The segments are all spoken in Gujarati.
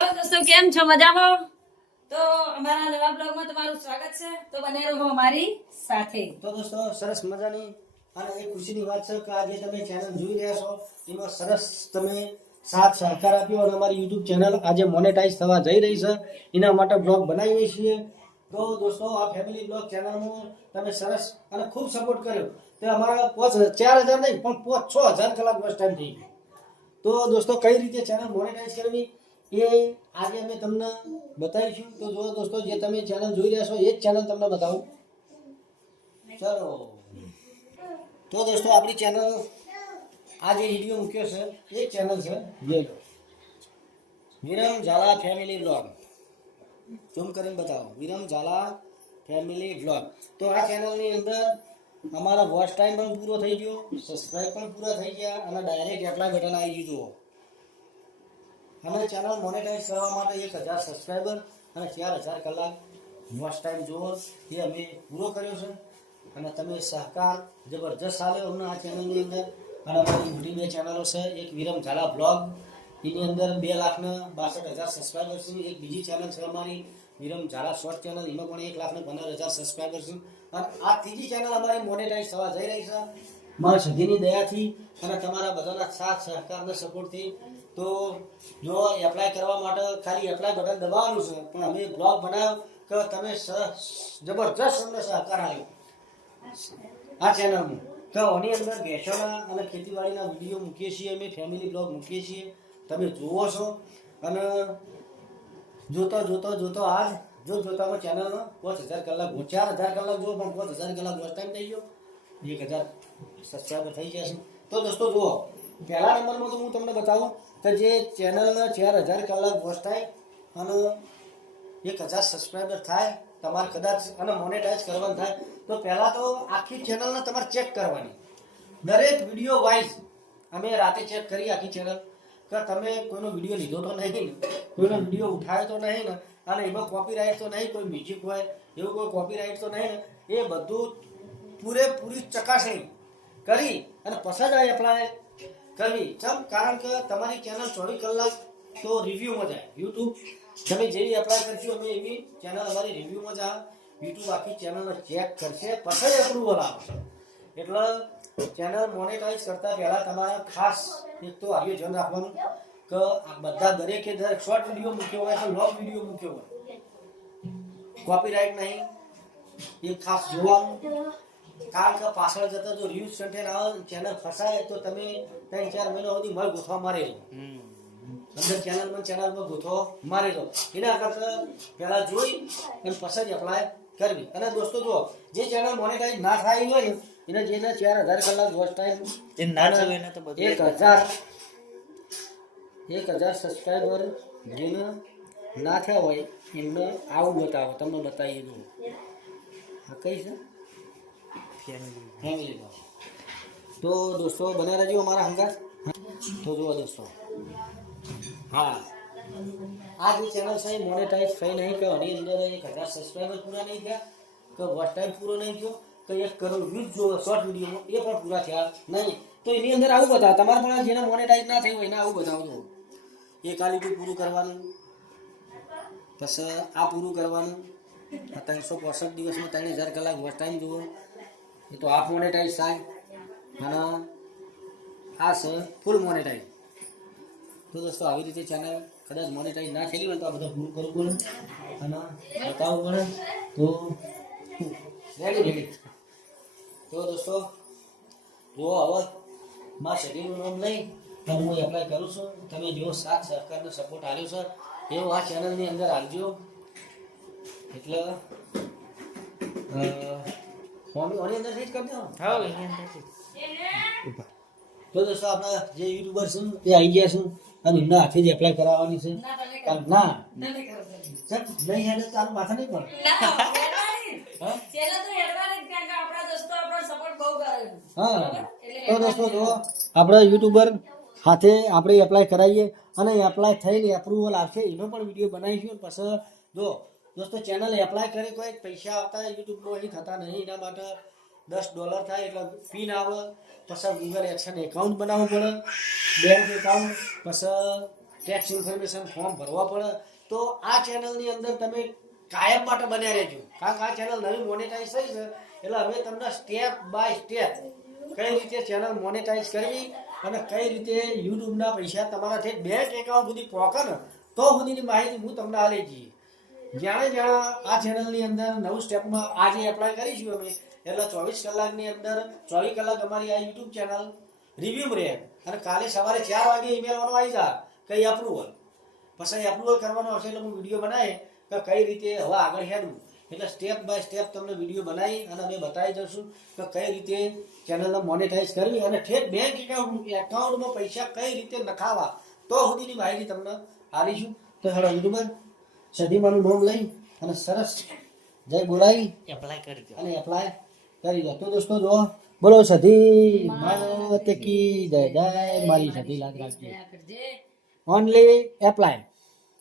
દોસ્તો, કેમ છો? મજામાં? તો અમારા નવા બ્લોગમાં તમારું સ્વાગત છે. તો બને રહો અમારી સાથે. તો દોસ્તો, સરસ મજાની અને એ ખુશીની વાત છે કે આજે તમે ચેનલ જોઈ રહ્યા છો. એમાં સરસ તમે સાથ સહકાર આપ્યો અને અમારી યુટ્યુબ ચેનલ આજે મોનેટાઈઝ થવા જઈ રહી છે. એના માટે બ્લોગ બનાવીએ છીએ. તો દોસ્તો, આ ફેમિલી બ્લોગ ચેનલમાં તમે સરસ અને ખૂબ સપોર્ટ કર્યો. તે અમારા પાંચ ચાર હજાર નહીં, પણ પાંચ છ હજાર કલાક બસ ટાઈમ થઈ તો દોસ્તો, કઈ રીતે ચેનલ મોનેટાઈઝ કરવી? એ આજે અમે તમને બતાવીશું. તો જો દોસ્તો, જે તમે ચેનલ જોઈ રહ્યા છો, એ જ ચેનલ તમને બતાવું. ચલો. તો દોસ્તો, આપણી ચેનલ આ જે વીડિયો મૂક્યો છે, એ જ ચેનલ છે જોઈ લો Viram Jhala family blog zoom કરીને બતાવો. વિરમ ઝાલા ફેમિલી બ્લોગ તો આ ચેનલની અંદર અમારા વોચ ટાઈમ પણ પૂરો થઈ ગયો સબસ્ક્રાઈબ પણ પૂરા થઈ ગયા, અને ડાયરેક્ટ એટલા બટન આવી ગયું અમે ચેનલ મોનેટાઈઝ કરવા માટે એક હજાર સબસ્ક્રાઈબર અને ચાર હજાર કલાક વોચ ટાઈમ જોવો એ અમે પૂરો કર્યો છે. અને તમે સહકાર જબરજસ્ત આવ્યો અમને આ ચેનલની અંદર. અને અમારી મોટી બે ચેનલો છે. એક વિરમ ઝાલા બ્લોગ એની અંદર બે લાખને બાસઠ હજાર સબસ્ક્રાઈબર છે. એક બીજી ચેનલ છે અમારી વિરમ ઝાલા શોર્ટ ચેનલ એમાં પણ એક લાખને પંદર હજાર સબસ્ક્રાઈબર છે. અને આ ત્રીજી ચેનલ અમારી મોનેટાઈઝ થવા જઈ રહી છે. મારા સધીની દયાથી અને તમારા બધાના સાથ સહકારના સપોર્ટથી. તો જો એપ્લાય કરવા માટે ખાલી એપ્લાય બટન દબાવવાનું છે, પણ અમે બ્લોગ બનાવ્યો કે તમે જબરજસ્ત અમને સહકાર આવ્યો આ ચેનલમાં તો આની અંદર ભેંસોના અને ખેતીવાડીના વીડિયો મૂકીએ છીએ અમે ફેમિલી બ્લોગ મૂકીએ છીએ. તમે જુઓ છો અને જોતો જોતો જોતો આજ જો જોતા ચેનલમાં પાંચ હજાર કલાક, ચાર હજાર કલાક જુઓ, પણ પાંચ હજાર કલાક વોચ ટાઈમ થઈ ગયો. એક હજાર સબસ્ક્રાઈબર થઈ જશે. તો દોસ્તો જુઓ, પહેલા નંબરમાં તો હું તમને બતાવું કે જે ચેનલના ચાર હજાર કલાક વોચ થાય અને એક હજાર સબસ્ક્રાઈબર થાય, તમારે કદાચ અને મોનેટાઈઝ કરવાનું થાય, તો પહેલાં તો આખી ચેનલને તમારે ચેક કરવાની. દરેક વીડિયો વાઇઝ અમે રાતે ચેક કરી આખી ચેનલ કે તમે કોઈનો વીડિયો લીધો તો નહીં ને, કોઈનો વીડિયો ઉઠાવ્યો તો નહીં ને, અને એમાં કોપીરાઇટ તો નહીં, કોઈ મ્યુઝિક હોય, એવું કોઈ કોપીરાઇટ તો નહીં ને, એ બધું પૂરેપૂરી ચકાસણી કરી અને પછી જ આ એપ્લાય કરવી ચમ? કારણ કે તમારી ચેનલ ચોવીસ કલાક તો રિવ્યૂમાં જાય. યુટ્યુબ તમે જેવી એપ્લાય કરશો, અમે એવી ચેનલ અમારી રિવ્યૂમાં જાય. યુટ્યુબ આખી ચેનલને ચેક કરશે. પછી અપ્રુવલ આપશે એટલે ચેનલ મોનેટાઈઝ કરતા પહેલા તમારે ખાસ એક તો આયોજન રાખવાનું કે બધા દરેકે દરેક શોર્ટ વીડિયો મૂક્યો હોય કે લોંગ વીડિયો મૂક્યો હોય. કોપીરાઇટ નહીં. એ ખાસ જોવાનું. કારણ કે પાછળ જતા જો રિવ્યુઝ કન્ટેન્ટ આવે ચેનલ ફસાય તો તમે ત્રણ ચાર મહિના સુધી મારે ગોથવા મારે અંદર ચેનલમાં ચેનલમાં ગોથો મારે લો એના કરતાં પહેલાં જોઈ અને પછી જ એપ્લાય કરવી. અને દોસ્તો જો જે ચેનલ મોનેટાઈઝ ના થાય હોય ને એને જેને ચાર હજાર કલાક વોચ ટાઈમ ના ચાલે એને તો બધું એક હજાર એક હજાર સબસ્ક્રાઈબર જેને ના થયા હોય એમને આવું બતાવો તમને બતાવી દઉં આ કઈ છે? તો દોસ્તો, બના રહેજો અમારા હંગાર તો જુઓ દોસ્તો. હા. આ જે ચેનલ છે મોનેટાઈઝ થઈ નહીં કે એની અંદર એક હજાર સબસ્ક્રાઈબર પૂરા નહીં થયા, કે વોચ ટાઈમ પૂરો નહીં થયો, કે એક કરોડ વ્યૂઝ જો શોર્ટ વિડીયોમાં એ પણ પૂરા થયા નહીં. તો એની અંદર આવું બતાવો. તમારે પણ જેને મોનેટાઈઝ ના થયું એને આવું બતાવજો એક આ લીટું પૂરું કરવાનું, પછી આ પૂરું કરવાનું. ત્રણસો પોસઠ દિવસમાં ત્રણ હજાર કલાક વોચ ટાઈમ જુઓ. એ તો હાફ મોનેટાઈઝ થાય. અને આ છે ફૂલ મોનેટાઈઝ તો દોસ્તો, આવી રીતે ચેનલ કદાચ મોનેટાઈઝ ના થયેલી હોય તો આ બધું પૂરું કરવું પડે. અને બતાવવું પડે. તો રેડી રેડી તો દોસ્તો, જુઓ હવે. મારા શરીરનું નામ લઈ અને હું એપ્લાય કરું છું. તમે જેવો સાથ સહકારનો સપોર્ટ આવ્યો છે. એવો આ ચેનલની અંદર આવજો એટલે અ, ઓની ઓની અંદર જ કરી દો હા એની અંદરથી તો દોસ્તો આપણા જે યુટ્યુબર છે તે આવી ગયા છે અને એમના હાથે જ એપ્લાય કરાવવાની છે. ના નહીં હેડે તો આનું માથા નહીં પડે. ના, હા? તો હેડવાની જ, કારણ કે આપણા દોસ્તો આપણો support બહુ કરે છે. હા. એટલે તો દોસ્તો જુઓ આપણે યુટ્યુબર હાથે આપણે એપ્લાય કરાવીએ અને એપ્લાય થઈને એપ્રુવલ આવશે એનો પણ વીડિયો બનાવીશું પછી જો દોસ્તો ચેનલ એપ્લાય કરી કોઈ, પૈસા આવતા યુટ્યુબમાં અહીં થતા નહીં. એના માટે દસ ડોલર થાય એટલે પિન આવે. પછી ગૂગલ એક્શન એકાઉન્ટ બનાવવું પડે. બેંક એકાઉન્ટ પછી ટેક્સ ઇન્ફોર્મેશન ફોર્મ ભરવા પડે. તો આ ચેનલની અંદર તમે કાયમ માટે બન્યા રહેજો. કારણ કે આ ચેનલ નવી મોનેટાઈઝ થઈ છે. એટલે હવે તમને સ્ટેપ બાય સ્ટેપ કઈ રીતે ચેનલ મોનેટાઈઝ કરવી અને કઈ રીતે યુટ્યુબના પૈસા તમારા બેંક એકાઉન્ટ સુધી પહોંચે ને, તો સુધીની માહિતી હું તમને આલી જઈએ જાણે જાણે આ ચેનલની અંદર નવું સ્ટેપમાં આજે એપ્લાય કરીશું અમે, એટલે ચોવીસ કલાકની અંદર, ચોવીસ કલાક અમારી આ યુટ્યુબ ચેનલ રિવ્યુ રહે. અને કાલે સવારે ચાર વાગે ઈમેલ વાનો આવી જા, કઈ અપ્રુવલ પછી અપ્રુવલ કરવાનો હશે એટલે હું વીડિયો બનાવે કે કઈ રીતે હવે આગળ હેડવું. એટલે સ્ટેપ બાય સ્ટેપ તમને વીડિયો બનાવી અને અમે બતાવી દઈશું કે કઈ રીતે ચેનલને મોનેટાઈઝ કરવી અને ઠેઠ બેંક એકાઉન્ટ એકાઉન્ટમાં પૈસા કઈ રીતે નખાવા. તો સુધીની માહિતી તમને આપીશું. તો હેડો યુટ્યુબર સદીમાનું નામ લઈ અને સરસ જય બોલાવી એપ્લાય કરી દો. અને એપ્લાય કરી દો. તો દોસ્તો જો બોલો સધી માત કી જય જય મારી સધી લાગ રાખજે. ઓનલી એપ્લાય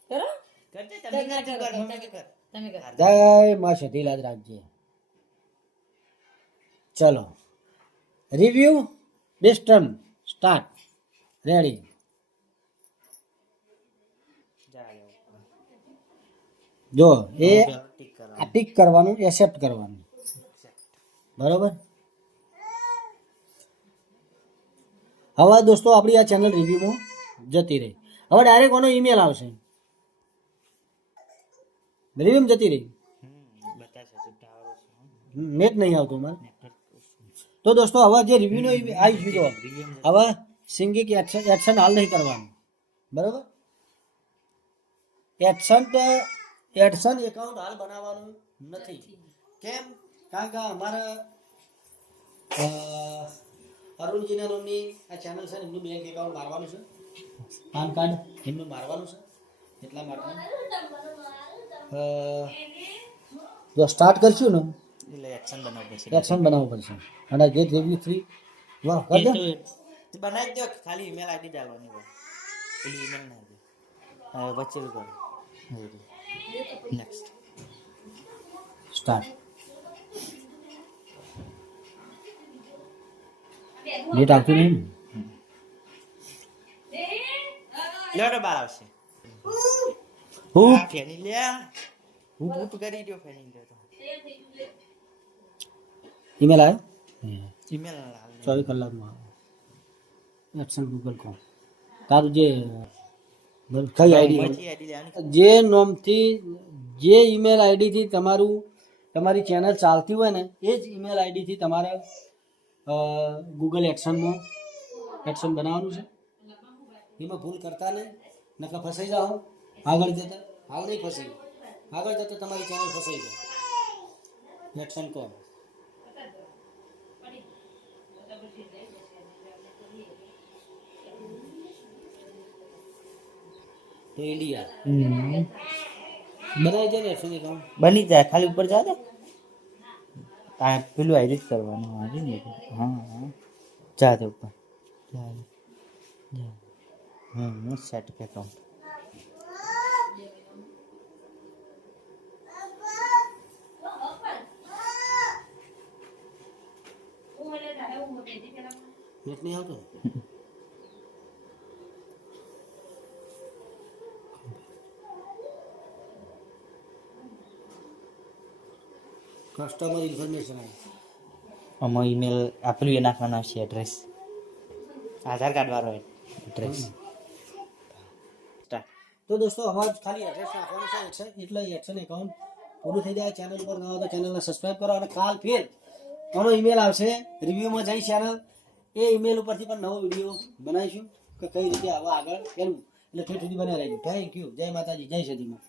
કરો? કરજે તમે કર તમે કર. જય માં સધી લાગ રાખજે. ચલો. રિવ્યુ ડિસ્ટન સ્ટાર્ટ રેડી જા જાઓ. જો એ આ ટીક કરવાનું એક્સેપ્ટ કરવાનું. બરોબર? હવે દોસ્તો આપણી આ ચેનલ રિવ્યુમાં જતી રહી. હવે ડાયરેક્ટ કોનો ઈમેલ આવશે? રિવ્યુમાં જતી રહી? નેટ નહીં આવતું મારે. તો દોસ્તો હવે જે રિવ્યુનો આવી ગયો હવે સિંગિંગ એક્શન એક્શન હાલ નહીં કરવાનું. બરોબર? એક્શન એડસન એકાઉન્ટ હાલ બનાવવાનું નથી. કેમ? કારણ કે અમારા અરુણજી અરુણજીના નામની આ ચેનલ છે એમનું બેંક એકાઉન્ટ મારવાનું છે. પાન કાર્ડ એમનું મારવાનું છે. એટલા માટે. જો સ્ટાર્ટ કરશું ને એટલે એક્શન બનાવવું પડશે. એક્શન બનાવવું પડશે. અને જે રિવ્યુ થ્રી વાહ દે. બનાવી દો ખાલી ઈમેલ આઈડી ડાલવાની હોય. પેલી ઈમેલ ના વચ્ચે કરો. નેક્સ્ટ સ્ટાર્ટ ડેટ આવતું નહીં ને? લેવડો બાર આવશે. હું ફેની લે હું. બૂટ કરી દો ફેની લે તો. ઈમેલ આવ્યો? ઈમેલ ચોવીસ કલાકમાં એક્શન ગૂગલ કોમ તારું જે બોલ, આઈડી? જે નોમથી જે ઈમેલ આઈડીથી તમારું તમારી ચેનલ ચાલતી હોય ને એ જ ઈમેલ આઈડીથી તમારે ગૂગલ એક્શનમાં એક્શન બનાવવાનું છે. એમાં ભૂલ કરતા નહીં નકર ફસાઈ જાઓ. આગળ જતા હાલ નહીં ફસાઈ. આગળ જતા તમારી ચેનલ ફસાઈ જાય એક્શન કોમ તો ઇન્ડિયા બનાવી દે ને એક્શન એકાઉન્ટ બની જાય ખાલી ઉપર જા દે આ પેલું આઈડી જ કરવાનું આજે ને હા હા. જા દે ઉપર. જા દે. જા હમ સેટ એકાઉન્ટ નેટ નહીં આવતો? કસ્ટમર ઇન્ફોર્મેશન આવી આમાં ઈમેલ આપેલું એ નાખવાના છે એડ્રેસ આધાર કાર્ડ વાળો એડ્રેસ તો દોસ્તો હવે ખાલી એડ્રેસ નાખવાનું છે એક્શન એટલે એક્શન એકાઉન્ટ પૂરું થઈ જાય. ચેનલ ઉપર ન હોય તો ચેનલને સબસ્ક્રાઇબ કરો અને કાલ ફેર આનો ઈમેલ આવશે. રિવ્યુમાં જઈ ચેનલ એ ઈમેલ ઉપરથી પણ નવો વીડિયો બનાવીશું કે કઈ રીતે હવે આગળ એનું એટલે ઠેઠ સુધી બન્યા રહેજો. થેન્ક યુ જય માતાજી. જય સદીમાં